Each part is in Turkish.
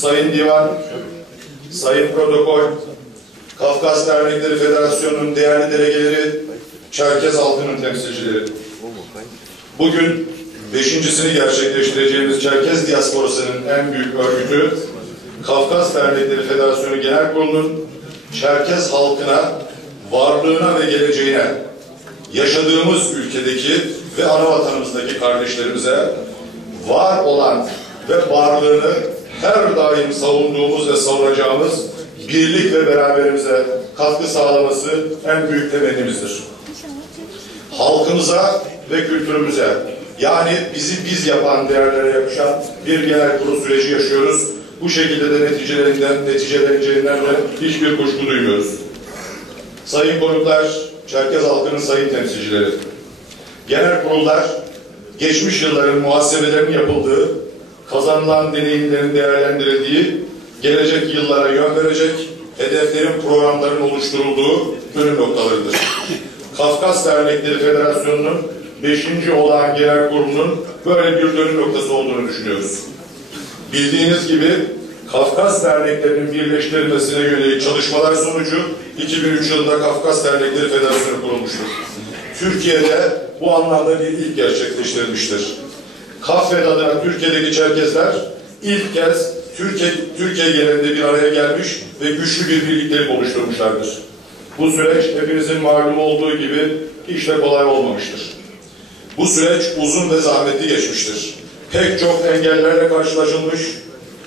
Sayın Divan, Sayın Protokol, Kafkas Dernekleri Federasyonu'nun değerli delegeleri, Çerkez halkının temsilcileri. Bugün beşincisini gerçekleştireceğimiz Çerkez diasporasının en büyük örgütü, Kafkas Dernekleri Federasyonu Genel Kurulu'nun Çerkez halkına, varlığına ve geleceğine, yaşadığımız ülkedeki ve ana vatanımızdaki kardeşlerimize var olan ve varlığını her daim savunduğumuz ve savunacağımız birlik ve beraberimize katkı sağlaması en büyük temennimizdir. Halkımıza ve kültürümüze yani bizi biz yapan değerlere yakışan bir genel kurul süreci yaşıyoruz. Bu şekilde de neticelerinden, neticeleneceğinden de hiçbir kuşku duymuyoruz. Sayın konuklar, Çerkez halkının sayın temsilcileri, genel kurullar geçmiş yılların muhasebelerin yapıldığı, kazanılan deneyimlerin değerlendirildiği, gelecek yıllara yön verecek, hedeflerin, programların oluşturulduğu dönüm noktalarıdır. Kafkas Dernekleri Federasyonu'nun 5. olağan genel kurulunun böyle bir dönüm noktası olduğunu düşünüyoruz. Bildiğiniz gibi Kafkas derneklerinin birleştirilmesine yönelik çalışmalar sonucu 2003 yılında Kafkas Dernekleri Federasyonu kurulmuştur. Türkiye'de bu anlamda bir ilk gerçekleştirilmiştir. Kafed adına Türkiye'deki Çerkezler ilk kez Türkiye, Türkiye genelinde bir araya gelmiş ve güçlü bir birliktelik oluşturmuşlardır. Bu süreç hepinizin malum olduğu gibi hiç de kolay olmamıştır. Bu süreç uzun ve zahmetli geçmiştir. Pek çok engellerle karşılaşılmış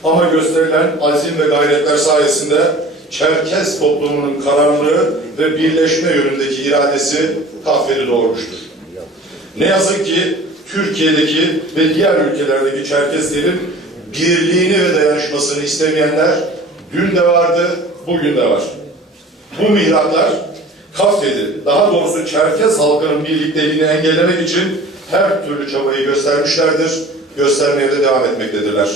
ama gösterilen azim ve gayretler sayesinde Çerkez toplumunun kararlılığı ve birleşme yönündeki iradesi kahveli doğurmuştur. Ne yazık ki Türkiye'deki ve diğer ülkelerdeki Çerkezlerin birliğini ve dayanışmasını istemeyenler dün de vardı, bugün de var. Bu mihraklar Kafkeli, daha doğrusu Çerkez halkının birlikteliğini engellemek için her türlü çabayı göstermişlerdir, göstermeye de devam etmektedirler.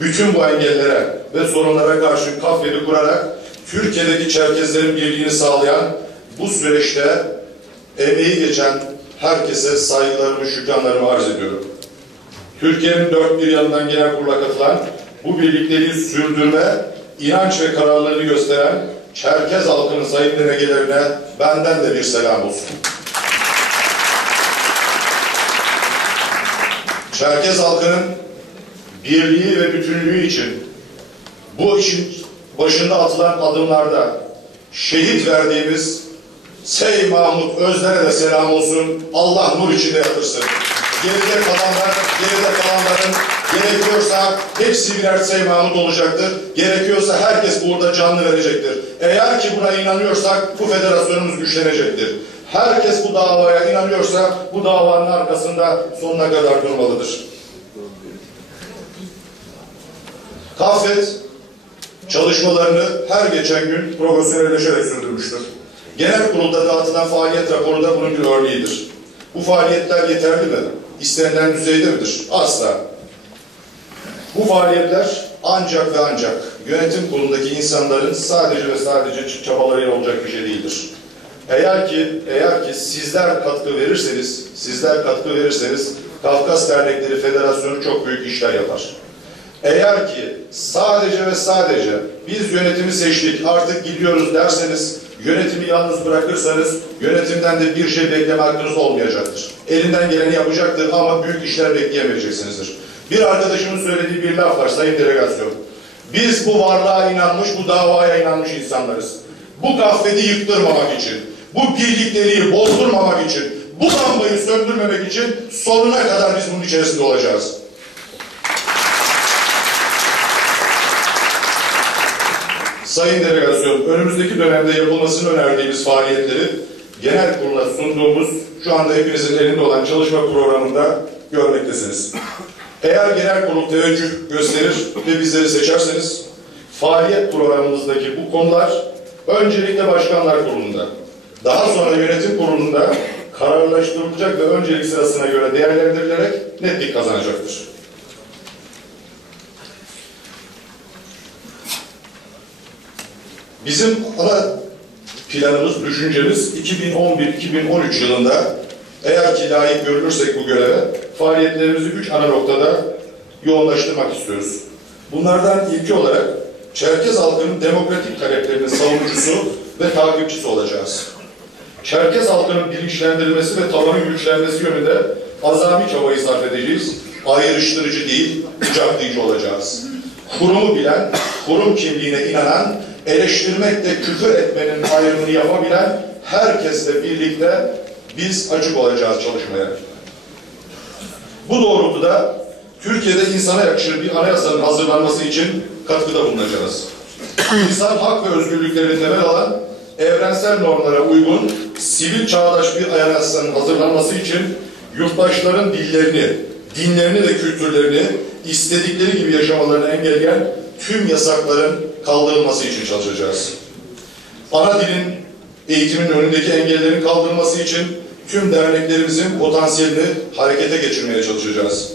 Bütün bu engellere ve sorunlara karşı Kafkeli kurarak Türkiye'deki Çerkezlerin birliğini sağlayan bu süreçte emeği geçen herkese saygılarımı, şükranlarımı arz ediyorum. Türkiye'nin dört bir yanından genel kurula katılan bu birlikteliği sürdürme, inanç ve kararlılığını gösteren Çerkez halkının sayın delegelerine benden de bir selam olsun. Çerkez halkının birliği ve bütünlüğü için bu işin başında atılan adımlarda şehit verdiğimiz Sey Mahmut Özler'e de selam olsun. Allah nur içinde yatırsın. Geride kalanlar, geride kalanların gerekiyorsa hepsi birer Sey Mahmut olacaktır. Gerekiyorsa herkes burada canlı verecektir. Eğer ki buna inanıyorsak bu federasyonumuz güçlenecektir. Herkes bu davaya inanıyorsa bu davanın arkasında sonuna kadar durmalıdır. Kafet çalışmalarını her geçen gün profesyonelleşerek sürdürmüştür. Genel kurulda dağıtılan faaliyet raporu da bunun bir örneğidir. Bu faaliyetler yeterli mi? İstenilen düzeyde midir? Asla. Bu faaliyetler ancak ve ancak yönetim kurulundaki insanların sadece ve sadece çabalarıyla olacak bir şey değildir. Eğer ki eğer ki sizler katkı verirseniz, sizler katkı verirseniz Kafkas Dernekleri Federasyonu çok büyük işler yapar. Eğer ki sadece ve sadece biz yönetimi seçtik artık gidiyoruz derseniz yönetimi yalnız bırakırsanız yönetimden de bir şey bekleme hakkınız olmayacaktır. Elinden geleni yapacaktır ama büyük işler bekleyemeyeceksinizdir. Bir arkadaşımın söylediği bir laf var sayın delegasyon. Biz bu varlığa inanmış, bu davaya inanmış insanlarız. Bu gafleti yıktırmamak için, bu birlikteliği bozdurmamak için, bu lambayı söndürmemek için sonuna kadar biz bunun içerisinde olacağız. Sayın Delegasyon, önümüzdeki dönemde yapılmasını önerdiğimiz faaliyetleri genel kurula sunduğumuz, şu anda hepinizin elinde olan çalışma programında görmektesiniz. Eğer genel kurul teveccüh gösterir ve bizleri seçerseniz, faaliyet programımızdaki bu konular öncelikle başkanlar kurulunda, daha sonra yönetim kurulunda kararlaştırılacak ve öncelik sırasına göre değerlendirilerek netlik kazanacaktır. Bizim ana planımız, düşüncemiz 2011-2013 yılında eğer ki layık görülürsek bu göreve faaliyetlerimizi üç ana noktada yoğunlaştırmak istiyoruz. Bunlardan ilki olarak Çerkez halkının demokratik taleplerinin savunucusu ve takipçisi olacağız. Çerkez halkının bilinçlendirilmesi ve tabanın güçlenmesi yönünde azami çabayı sarf edeceğiz. Ayrıştırıcı değil, kucaklayıcı olacağız. Kurumu bilen, kurum kimliğine inanan, eleştirmekle küfür etmenin ayrımını yapabilen herkesle birlikte biz açık olacağız çalışmaya. Bu doğrultuda Türkiye'de insana yakışır bir anayasanın hazırlanması için katkıda bulunacağız. İnsan hak ve özgürlüklerini temel alan evrensel normlara uygun sivil çağdaş bir anayasanın hazırlanması için yurttaşların dillerini, dinlerini ve kültürlerini istedikleri gibi yaşamalarını engelleyen tüm yasakların kaldırılması için çalışacağız. Ana dilin eğitimin önündeki engellerin kaldırılması için tüm derneklerimizin potansiyelini harekete geçirmeye çalışacağız.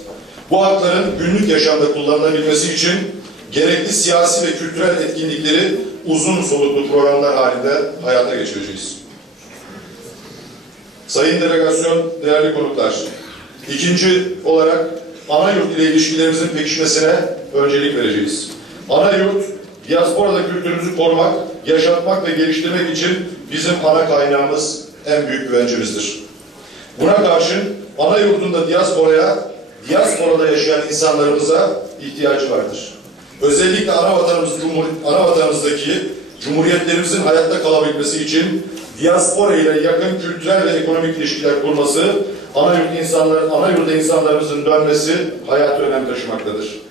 Bu hakların günlük yaşamda kullanılabilmesi için gerekli siyasi ve kültürel etkinlikleri uzun soluklu programlar halinde hayata geçireceğiz. Sayın Delegasyon, değerli konuklar, ikinci olarak ana yurt ile ilişkilerimizin pekişmesine öncelik vereceğiz. Ana yurt, diasporada kültürümüzü korumak, yaşatmak ve geliştirmek için bizim ana kaynağımız, en büyük güvencemizdir. Buna karşın ana yurdunda diasporaya, diasporada yaşayan insanlarımıza ihtiyacı vardır. Özellikle ana, vatanımız, cumhur, ana vatanımızdaki cumhuriyetlerimizin hayatta kalabilmesi için diaspora ile yakın kültürel ve ekonomik ilişkiler kurması, ana yurt insanlar, ana yurda insanlarımızın dönmesi hayatı önem taşımaktadır.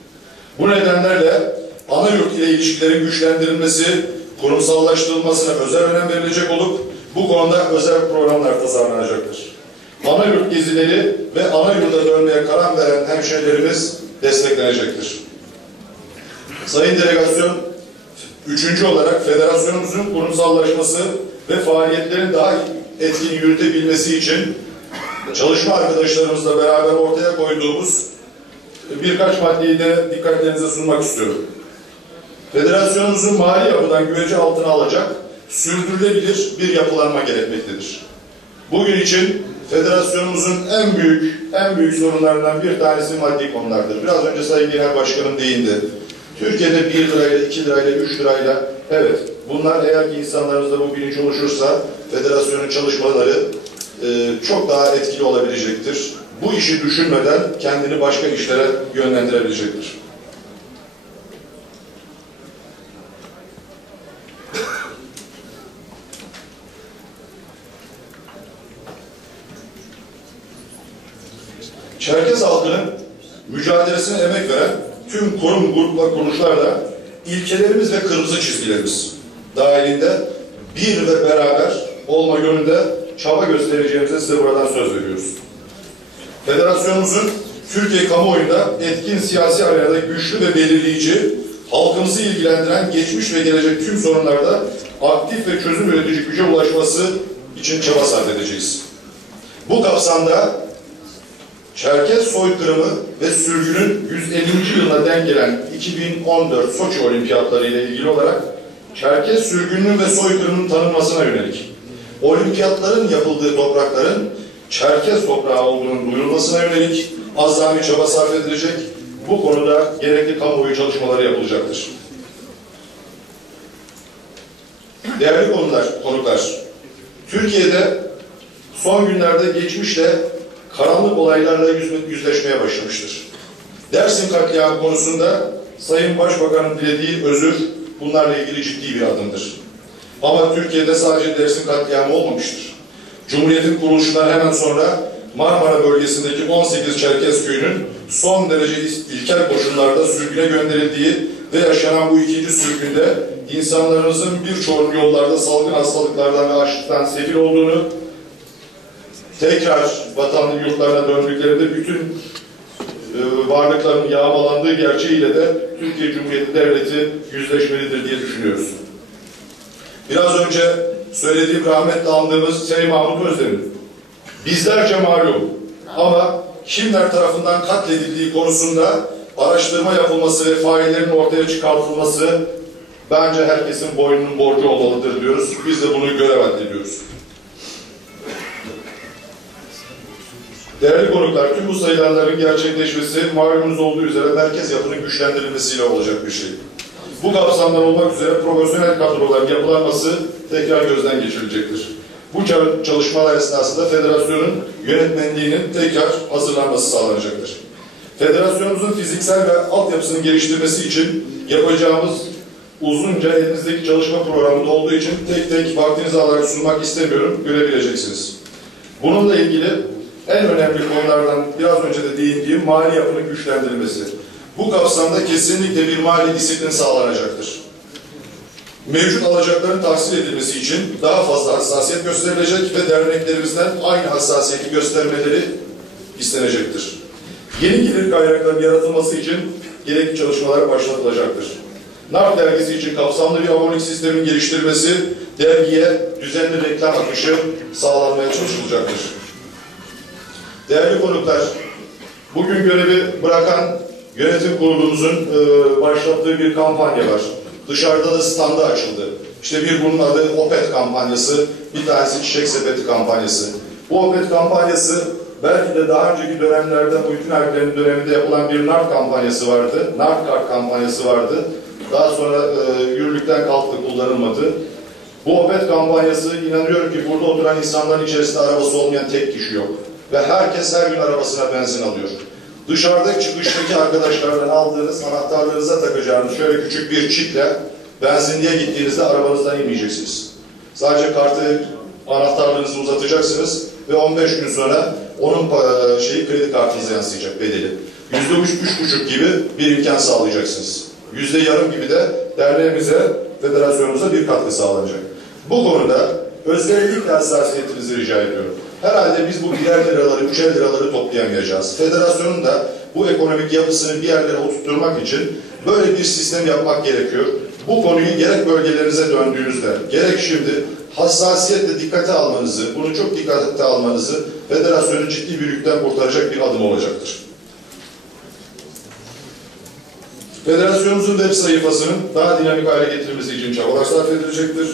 Bu nedenlerle ana yurt ile ilişkilerin güçlendirilmesi, kurumsallaştırılmasına özel önem verilecek olup bu konuda özel programlar tasarlanacaktır. Ana yurt gezileri ve ana yurda dönmeye karar veren hemşehrilerimiz desteklenecektir. Sayın Delegasyon, üçüncü olarak federasyonumuzun kurumsallaşması ve faaliyetlerin daha etkin yürütebilmesi için çalışma arkadaşlarımızla beraber ortaya koyduğumuz birkaç maddeyi de dikkatlerinize sunmak istiyorum. Federasyonumuzun mali yapıdan güvence altına alacak, sürdürülebilir bir yapılanma gerekmektedir. Bugün için federasyonumuzun en büyük en büyük sorunlarından bir tanesi maddi konulardır. Biraz önce Sayın Genel Başkanım değindi. Türkiye'de 1 lirayla, 2 lirayla, 3 lirayla evet bunlar eğer ki insanlarımızda bu bilinç oluşursa federasyonun çalışmaları e, çok daha etkili olabilecektir. Bu işi düşünmeden kendini başka işlere yönlendirebilecektir. Çerkez halkının mücadelesine emek veren tüm kurum, grup ve kuruluşlarla ilkelerimiz ve kırmızı çizgilerimiz dahilinde bir ve beraber olma yönünde çaba göstereceğimize size buradan söz veriyoruz. Federasyonumuzun Türkiye kamuoyunda etkin siyasi arenada güçlü ve belirleyici, halkımızı ilgilendiren geçmiş ve gelecek tüm sorunlarda aktif ve çözüm üretici güce ulaşması için çaba sarf edeceğiz. Bu kapsamda Çerkez soykırımı ve sürgünün 150. yılına denk gelen 2014 Soçi Olimpiyatları ile ilgili olarak Çerkez sürgününün ve soykırımının tanınmasına yönelik olimpiyatların yapıldığı toprakların Çerkez toprağı olduğunun duyurulmasına yönelik azami çaba sarf edilecek. Bu konuda gerekli kamuoyu çalışmaları yapılacaktır. Değerli konular, konuklar, Türkiye'de son günlerde geçmişle karanlık olaylarla yüzleşmeye başlamıştır. Dersim katliamı konusunda Sayın Başbakan'ın dilediği özür bunlarla ilgili ciddi bir adımdır. Ama Türkiye'de sadece Dersim katliamı olmamıştır. Cumhuriyetin kuruluşundan hemen sonra Marmara bölgesindeki 18 Çerkez köyünün son derece ilkel koşullarda sürgüne gönderildiği ve yaşanan bu ikinci sürgünde insanlarımızın birçoğunun yollarda salgın hastalıklardan ve açlıktan sefil olduğunu tekrar vatanlı yurtlarına döndüklerinde bütün e, varlıkların yağmalandığı gerçeğiyle de Türkiye Cumhuriyeti Devleti yüzleşmelidir diye düşünüyoruz. Biraz önce söylediğim rahmetle andığımız Sayın Mahmut Özdemir bizlerce malum ama kimler tarafından katledildiği konusunda araştırma yapılması ve faillerin ortaya çıkartılması bence herkesin boynunun borcu olmalıdır diyoruz. Biz de bunu görev addediyoruz. Değerli konuklar, tüm bu sayılarların gerçekleşmesi malumunuz olduğu üzere merkez yapının güçlendirilmesiyle olacak bir şey. Bu kapsamdan olmak üzere profesyonel kadroların yapılanması tekrar gözden geçirilecektir. Bu çalışmalar esnasında federasyonun yönetmenliğinin tekrar hazırlanması sağlanacaktır. Federasyonumuzun fiziksel ve altyapısını geliştirmesi için yapacağımız uzunca elinizdeki çalışma programında olduğu için tek tek vaktinizi alarak sunmak istemiyorum, görebileceksiniz. Bununla ilgili en önemli konulardan biraz önce de değindiğim mali yapının güçlendirilmesi. Bu kapsamda kesinlikle bir mali disiplin sağlanacaktır. Mevcut alacakların tahsil edilmesi için daha fazla hassasiyet gösterilecek ve derneklerimizden aynı hassasiyeti göstermeleri istenecektir. Yeni gelir kaynaklarının yaratılması için gerekli çalışmalar başlatılacaktır. NAR dergisi için kapsamlı bir abonelik sistemin geliştirilmesi, dergiye düzenli reklam akışı sağlanmaya çalışılacaktır. Değerli konuklar, bugün görevi bırakan yönetim kurulumuzun e, başlattığı bir kampanya var. Dışarıda da standa açıldı. İşte bir bunun adı OPET kampanyası, bir tanesi Çiçek Sepeti kampanyası. Bu OPET kampanyası belki de daha önceki dönemlerde Muhittin Erbil'in döneminde yapılan bir NART kampanyası vardı. NART kart kampanyası vardı. Daha sonra e, yürürlükten kalktı, kullanılmadı. Bu OPET kampanyası inanıyorum ki burada oturan insanların içerisinde arabası olmayan tek kişi yok. Ve herkes her gün arabasına benzin alıyor. Dışarıda çıkıştaki arkadaşlardan aldığınız anahtarlarınıza takacağınız şöyle küçük bir çiple benzinliğe gittiğinizde arabanızdan inmeyeceksiniz. Sadece kartı anahtarlarınızı uzatacaksınız ve 15 gün sonra onun e, şeyi kredi kartınıza yansıyacak bedeli. Yüzde üç, üç buçuk gibi bir imkan sağlayacaksınız. Yüzde yarım gibi de derneğimize, federasyonumuza bir katkı sağlanacak. Bu konuda özellikle hassasiyetinizi rica ediyorum. Herhalde biz bu birer liraları, üçer liraları toplayamayacağız. Federasyonun da bu ekonomik yapısını bir yerlere oturtturmak için böyle bir sistem yapmak gerekiyor. Bu konuyu gerek bölgelerinize döndüğünüzde, gerek şimdi hassasiyetle dikkate almanızı, bunu çok dikkate almanızı federasyonu ciddi bir yükten kurtaracak bir adım olacaktır. Federasyonumuzun web sayfasının daha dinamik hale getirilmesi için çabalar sarf edilecektir.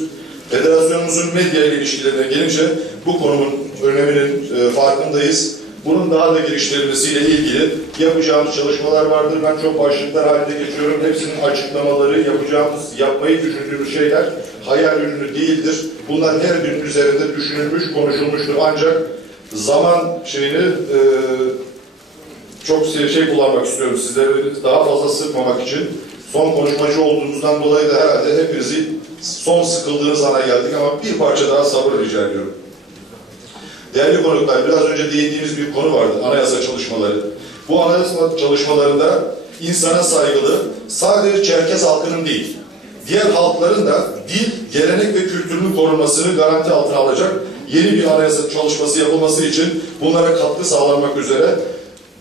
Federasyonumuzun medya ile ilişkilerine gelince bu konunun öneminin e, farkındayız. Bunun daha da geliştirilmesiyle ilgili yapacağımız çalışmalar vardır. Ben çok başlıklar halinde geçiyorum. Hepsinin açıklamaları, yapacağımız, yapmayı düşündüğümüz şeyler hayal ürünü değildir. Bunlar her birinin üzerinde düşünülmüş, konuşulmuştur. Ancak zaman şeyini e, çok şey kullanmak istiyorum sizleri daha fazla sıkmamak için. Son konuşmacı olduğumuzdan dolayı da herhalde hepinizi son sıkıldığınız ana geldik ama bir parça daha sabır rica ediyorum. Değerli konuklar, biraz önce değindiğimiz bir konu vardı, anayasa çalışmaları. Bu anayasa çalışmalarında insana saygılı, sadece Çerkez halkının değil, diğer halkların da dil, gelenek ve kültürünün korunmasını garanti altına alacak yeni bir anayasa çalışması yapılması için bunlara katkı sağlanmak üzere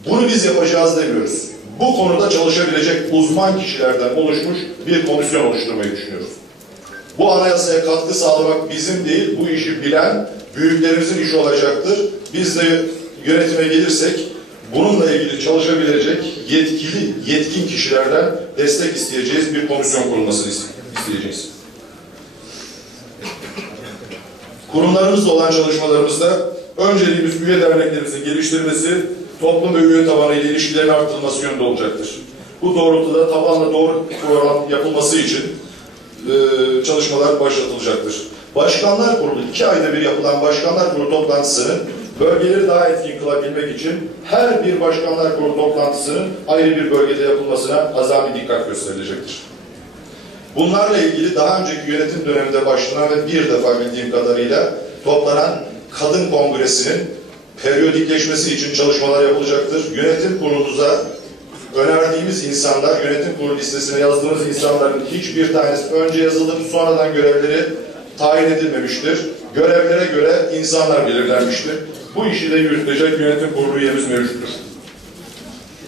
bunu biz yapacağız demiyoruz. Bu konuda çalışabilecek uzman kişilerden oluşmuş bir komisyon oluşturmayı düşünüyoruz. Bu anayasaya katkı sağlamak bizim değil, bu işi bilen büyüklerimizin işi olacaktır. Biz de yönetime gelirsek bununla ilgili çalışabilecek yetkili, yetkin kişilerden destek isteyeceğiz, bir komisyon kurulmasını isteyeceğiz. Kurumlarımızla olan çalışmalarımızda önceliğimiz üye derneklerimizin geliştirilmesi, toplum ve üye tabanı ile ilişkilerin artırılması yönünde olacaktır. Bu doğrultuda tabanla doğru program yapılması için e, çalışmalar başlatılacaktır. Başkanlar Kurulu, iki ayda bir yapılan Başkanlar Kurulu toplantısının bölgeleri daha etkin kılabilmek için her bir Başkanlar Kurulu toplantısının ayrı bir bölgede yapılmasına azami dikkat gösterilecektir. Bunlarla ilgili daha önceki yönetim döneminde başlanan ve bir defa bildiğim kadarıyla toplanan Kadın Kongresi'nin periyodikleşmesi için çalışmalar yapılacaktır. Yönetim kurulunuza önerdiğimiz insanlar, yönetim kurulu listesine yazdığımız insanların hiçbir tanesi önce yazılıp sonradan görevleri tayin edilmemiştir. Görevlere göre insanlar belirlenmiştir. Bu işi de yürütecek yönetim kurulu üyemiz mevcuttur.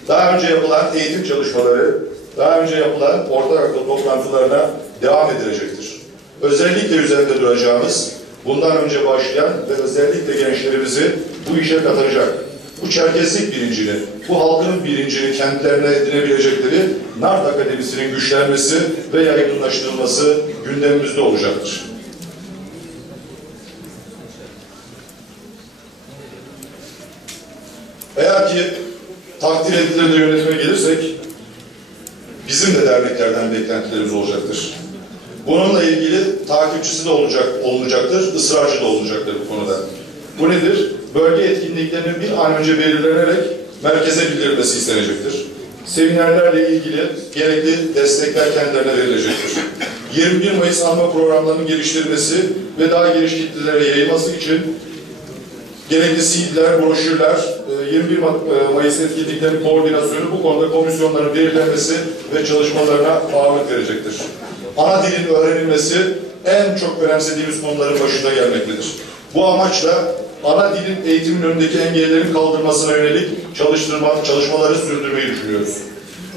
Daha önce yapılan eğitim çalışmaları, daha önce yapılan ortak akıl toplantılarına devam edilecektir. Özellikle üzerinde duracağımız, bundan önce başlayan ve özellikle gençlerimizi bu işe katacak, bu Çerkezlik bilincini, bu halkın bilincini kendilerine edinebilecekleri NART Akademisi'nin güçlenmesi ve yaygınlaştırılması gündemimizde olacaktır. Ki takdir edilir de yönetime gelirsek bizim de derneklerden beklentilerimiz olacaktır. Bununla ilgili takipçisi de olacak, olunacaktır, ısrarcı da olacaktır bu konuda. Bu nedir? Bölge etkinliklerinin bir an önce belirlenerek merkeze bildirilmesi istenecektir. Seminerlerle ilgili gerekli destekler kendilerine verilecektir. 21 Mayıs anma programlarının geliştirilmesi ve daha geniş kitlelere yayılması için gerekli CD'ler, broşürler, 21 e, Mayıs etkinliklerinin koordinasyonu bu konuda komisyonların belirlenmesi ve çalışmalarına ağırlık verecektir. Ana dilin öğrenilmesi en çok önemsediğimiz konuların başında gelmektedir. Bu amaçla ana dilin eğitimin önündeki engellerin kaldırmasına yönelik çalıştırma, çalışmaları sürdürmeyi düşünüyoruz.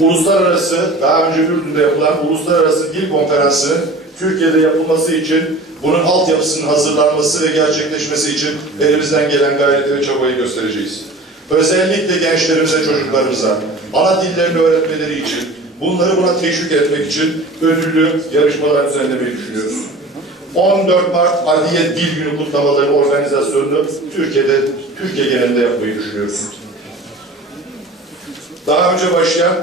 Uluslararası, daha önce Ürdün'de yapılan Uluslararası Dil Konferansı Türkiye'de yapılması için bunun altyapısının hazırlanması ve gerçekleşmesi için elimizden gelen gayreti ve çabayı göstereceğiz. Özellikle gençlerimize, çocuklarımıza ana dillerini öğretmeleri için, bunları buna teşvik etmek için ödüllü yarışmalar düzenlemeyi düşünüyoruz. 14 Mart Adiye Dil Günü kutlamaları organizasyonunu Türkiye'de, Türkiye genelinde yapmayı düşünüyoruz. Daha önce başlayan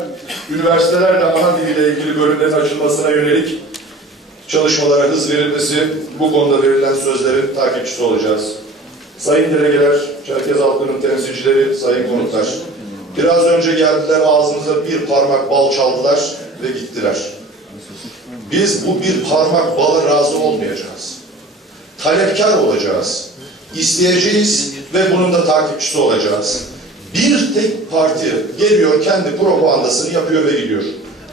üniversitelerle ana diliyle ilgili bölümlerin açılmasına yönelik çalışmalara hız verilmesi, bu konuda verilen sözlerin takipçisi olacağız. Sayın delegeler, Çerkez halkının temsilcileri, sayın konuklar. Biraz önce geldiler ağzımıza bir parmak bal çaldılar ve gittiler. Biz bu bir parmak bala razı olmayacağız. Talepkar olacağız. İsteyeceğiz ve bunun da takipçisi olacağız. Bir tek parti geliyor kendi propagandasını yapıyor ve gidiyor.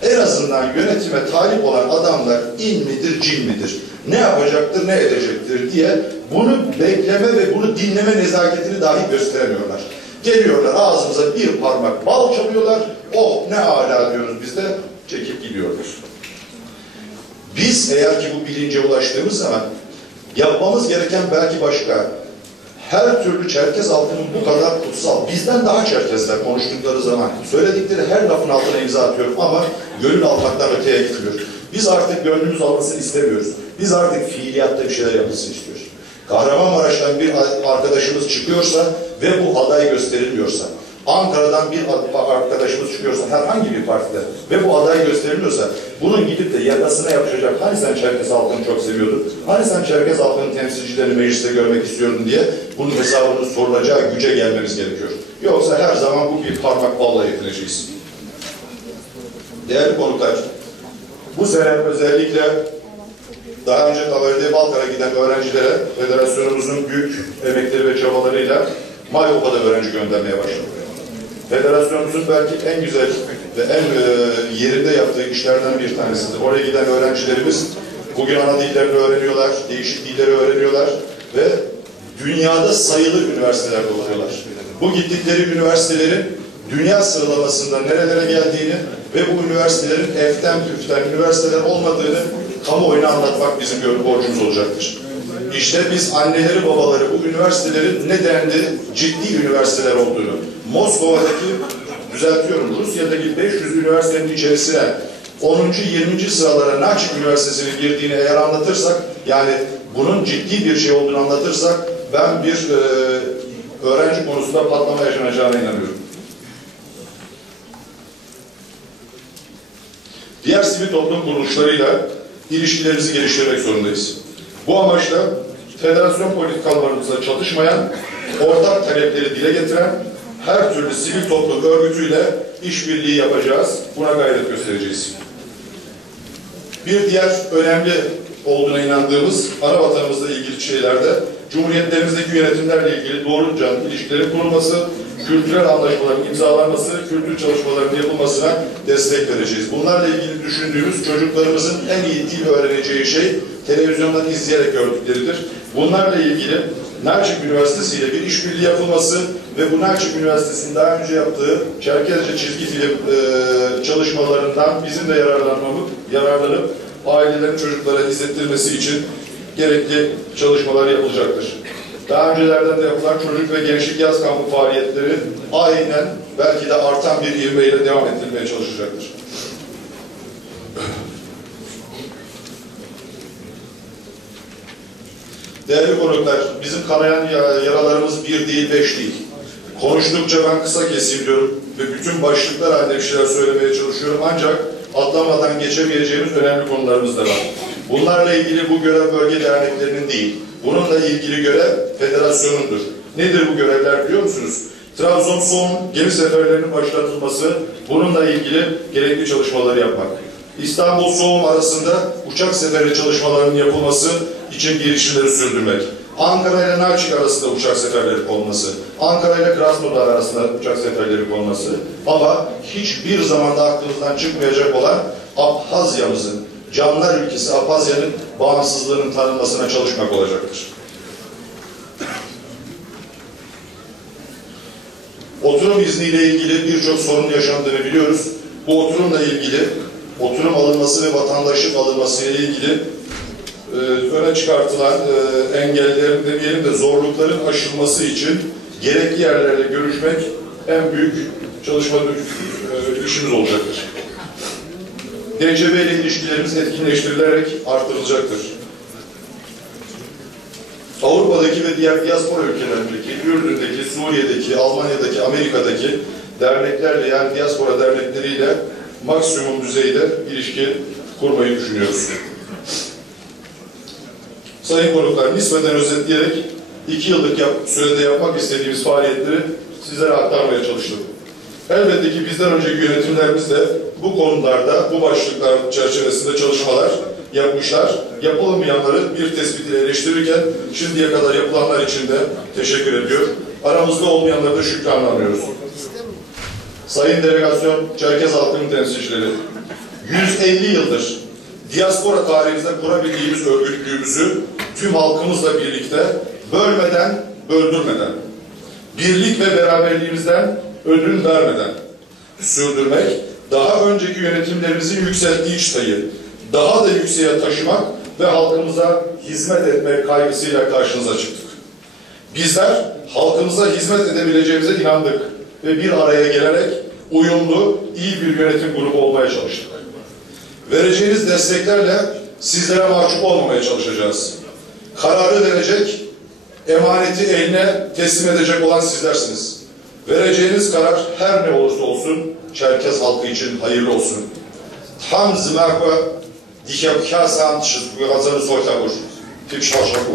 En azından yönetime talip olan adamlar in midir, cin midir? Ne yapacaktır, ne edecektir diye bunu bekleme ve bunu dinleme nezaketini dahi gösteremiyorlar. Geliyorlar ağzımıza bir parmak bal çalıyorlar. Oh ne ala diyoruz biz de çekip gidiyorlar. Biz eğer ki bu bilince ulaştığımız zaman yapmamız gereken belki başka. Her türlü Çerkez halkının bu kadar kutsal, bizden daha Çerkezler konuştukları zaman söyledikleri her lafın altına imza atıyorum ama gönül almaktan öteye gitmiyor. Biz artık gönlümüz almasını istemiyoruz. Biz artık fiiliyatta bir şeyler yapılsın istiyoruz. Kahramanmaraş'tan bir arkadaşımız çıkıyorsa ve bu aday gösterilmiyorsa, Ankara'dan bir arkadaşımız çıkıyorsa herhangi bir partide ve bu aday gösteriliyorsa bunun gidip de yakasına yapışacak. Hani sen Çerkez halkını çok seviyordun? Hani sen Çerkez halkının temsilcilerini mecliste görmek istiyordun diye bunun hesabını sorulacağı güce gelmemiz gerekiyor. Yoksa her zaman bu bir parmak balla yetineceğiz. Değerli konuklar, bu sene özellikle daha önce Taverdi Balkar'a giden öğrencilere federasyonumuzun büyük emekleri ve çabalarıyla Mayopa'da öğrenci göndermeye başladık. Federasyonumuzun belki en güzel ve en e, yerinde yaptığı işlerden bir tanesidir. Oraya giden öğrencilerimiz bugün ana dillerini öğreniyorlar, değişik dilleri öğreniyorlar ve dünyada sayılı üniversitelerde okuyorlar. Bu gittikleri üniversitelerin dünya sıralamasında nerelere geldiğini ve bu üniversitelerin eften püften üniversiteler olmadığını kamuoyuna anlatmak bizim gönül borcumuz olacaktır. İşte biz anneleri babaları bu üniversitelerin ne dendi ciddi üniversiteler olduğunu, Moskova'daki, düzeltiyorum, Rusya'daki 500 üniversitenin içerisine 10. 20. sıralara Nakşik Üniversitesi'nin girdiğini eğer anlatırsak, yani bunun ciddi bir şey olduğunu anlatırsak, ben bir e, öğrenci konusunda patlama yaşanacağına inanıyorum. Diğer sivil toplum kuruluşlarıyla ilişkilerimizi geliştirmek zorundayız. Bu amaçla federasyon politikalarımızla çatışmayan, ortak talepleri dile getiren her türlü sivil toplum örgütüyle işbirliği yapacağız. Buna gayret göstereceğiz. Bir diğer önemli olduğuna inandığımız ana vatanımızla ilgili şeylerde Cumhuriyetlerimizdeki yönetimlerle ilgili doğruca ilişkilerin kurulması, kültürel anlaşmaların imzalanması, kültür çalışmalarının yapılmasına destek vereceğiz. Bunlarla ilgili düşündüğümüz çocuklarımızın en iyi dil öğreneceği şey televizyondan izleyerek gördükleridir. Bunlarla ilgili Nalçık Üniversitesi ile bir işbirliği yapılması ve bu Nalçık Üniversitesi'nin daha önce yaptığı Çerkezce çizgi film e, çalışmalarından bizim de yararlanmamız, yararlanıp ailelerin çocuklara izlettirmesi için gerekli çalışmalar yapılacaktır. Daha öncelerden de yapılan çocuk ve gençlik yaz kampı faaliyetleri aynen belki de artan bir ivmeyle devam ettirilmeye çalışacaktır. Değerli konuklar, bizim kanayan yaralarımız bir değil, beş değil. Konuştukça ben kısa keseyim diyorum ve bütün başlıklar halinde bir şeyler söylemeye çalışıyorum ancak atlamadan geçemeyeceğimiz önemli konularımız da var. Bunlarla ilgili bu görev bölge derneklerinin değil, bununla ilgili görev federasyonundur. Nedir bu görevler biliyor musunuz? Trabzon-Son gemi seferlerinin başlatılması, bununla ilgili gerekli çalışmaları yapmak. İstanbul-Soğum arasında uçak seferi çalışmalarının yapılması için girişimleri sürdürmek. Ankara ile Nalçik arasında uçak seferleri olması, Ankara ile Krasnodar arasında uçak seferleri olması ama hiçbir zamanda aklımızdan çıkmayacak olan Abhazya'mızın, canlar ülkesi Abhazya'nın bağımsızlığının tanınmasına çalışmak olacaktır. Oturum izniyle ilgili birçok sorun yaşandığını biliyoruz. Bu oturumla ilgili, oturum alınması ve vatandaşlık alınması ile ilgili e, öne çıkartılan e, engellerin demeyelim de zorlukların aşılması için gerekli yerlerle görüşmek en büyük çalışma e, işimiz olacaktır. DCB ile ilişkilerimiz etkinleştirilerek artırılacaktır. Avrupa'daki ve diğer diaspora ülkelerindeki, Ürdün'deki, Suriye'deki, Almanya'daki, Amerika'daki derneklerle yani diaspora dernekleriyle maksimum düzeyde ilişki kurmayı düşünüyoruz. Sayın konuklar, nispeten özetleyerek iki yıllık yap, sürede yapmak istediğimiz faaliyetleri sizlere aktarmaya çalıştım. Elbette ki bizden önceki yönetimlerimiz de bu konularda, bu başlıklar çerçevesinde çalışmalar yapmışlar. Yapılmayanları bir tespitiyle eleştirirken şimdiye kadar yapılanlar için de teşekkür ediyor. Aramızda olmayanları da şükranla anıyoruz. Sayın Delegasyon, Çerkez halkının temsilcileri, 150 yıldır diaspora tarihimizde kurabildiğimiz örgütlüğümüzü tüm halkımızla birlikte bölmeden, böldürmeden, birlik ve beraberliğimizden ödün vermeden sürdürmek, daha önceki yönetimlerimizin yükselttiği çıtayı daha da yükseğe taşımak ve halkımıza hizmet etmek kaygısıyla karşınıza çıktık. Bizler halkımıza hizmet edebileceğimize inandık ve bir araya gelerek uyumlu, iyi bir yönetim grubu olmaya çalıştık. Vereceğiniz desteklerle sizlere mahcup olmamaya çalışacağız. Kararı verecek, emaneti eline teslim edecek olan sizlersiniz. Vereceğiniz karar her ne olursa olsun Çerkez halkı için hayırlı olsun. Tam zmakwa dzisiaj kasa, czy zgadzamy z Wojtkiem Tip Szwaszczaku.